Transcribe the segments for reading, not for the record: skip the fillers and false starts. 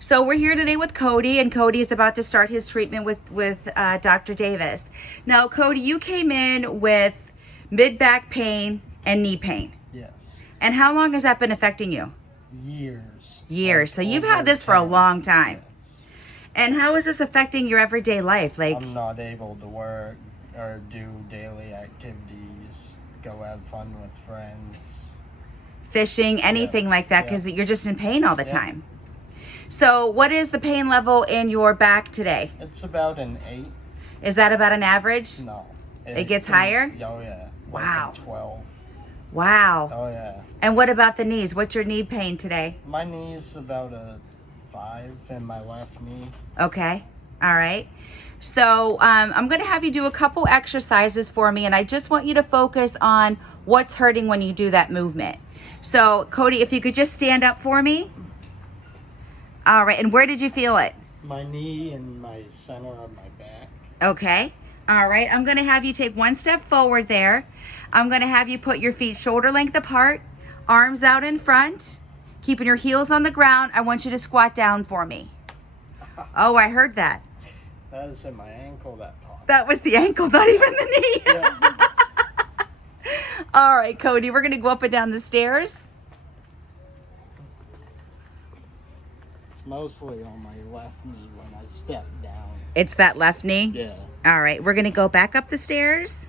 So we're here today with Cody, and Cody is about to start his treatment with Dr. Davis. Now, Cody, you came in with mid-back pain and knee pain. Yes. And how long has that been affecting you? Years. Years. So you've had this for a long time. Yes. And how is this affecting your everyday life? Like, I'm not able to work or do daily activities, go have fun with friends. fishing, anything like that, because you're just in pain all the time. So what is the pain level in your back today? It's about an 8. Is that about an average? No. It gets higher? Oh, yeah. Wow. Like a 12. Wow. Oh, yeah. And what about the knees? What's your knee pain today? My knee's about a 5 in my left knee. Okay. All right. So I'm going to have you do a couple exercises for me, and I just want you to focus on what's hurting when you do that movement. So, Cody, if you could just stand up for me. All right. And where did you feel it? My knee and my center of my back. Okay. All right. I'm going to have you take one step forward there. I'm going to have you put your feet shoulder length apart, arms out in front, keeping your heels on the ground. I want you to squat down for me. Oh, I heard that. That was in my ankle that popped. That was the ankle, not even the knee. Yeah. All right, Cody, we're going to go up and down the stairs. It's mostly on my left knee when I step down. It's that left knee? Yeah. All right, we're going to go back up the stairs.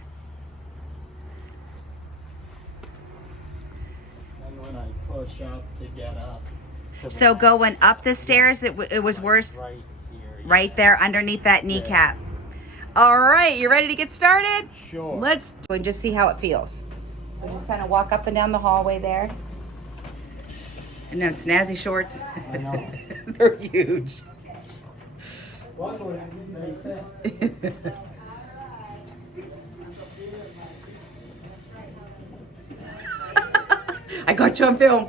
And when I push up to get up. So going up the stairs, it was worse Right here. right there underneath that kneecap. All right, you ready to get started? Sure. Let's do and just see how it feels. So just kind of walk up and down the hallway there. And then snazzy shorts. I know. They're huge. I got you on film.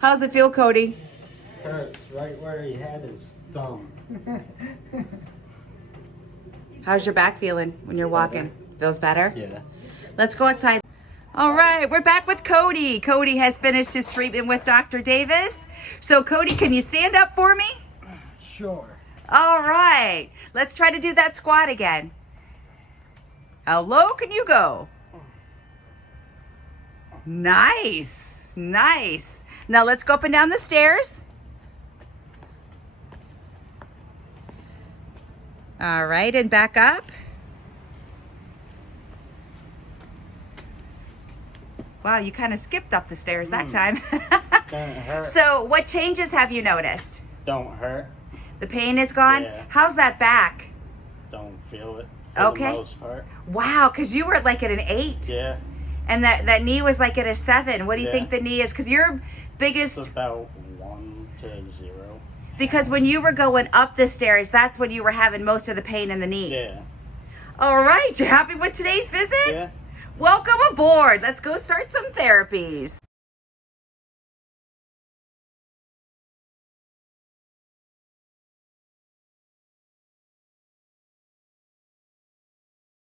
How's it feel, Cody? Hurts right where he had his thumb. How's your back feeling when you're walking? Feels better? Yeah. Let's go outside. All right, we're back with Cody. Cody has finished his treatment with Dr. Davis. So, Cody, can you stand up for me? Sure. All right, let's try to do that squat again. How low can you go? Nice, nice. Now let's go up and down the stairs. All right, and back up. Wow, you kind of skipped up the stairs that time. Don't hurt. So what changes have you noticed? Don't hurt. The pain is gone? Yeah. How's that back? Don't feel it for Okay. the most part. Wow, because you were like at an 8. Yeah. And that knee was like at a 7. What do you think the knee is? Because your biggest... It's about 1 to 0. Because when you were going up the stairs, that's when you were having most of the pain in the knee. Yeah. All right, you happy with today's visit? Yeah. Welcome aboard. Let's go start some therapies.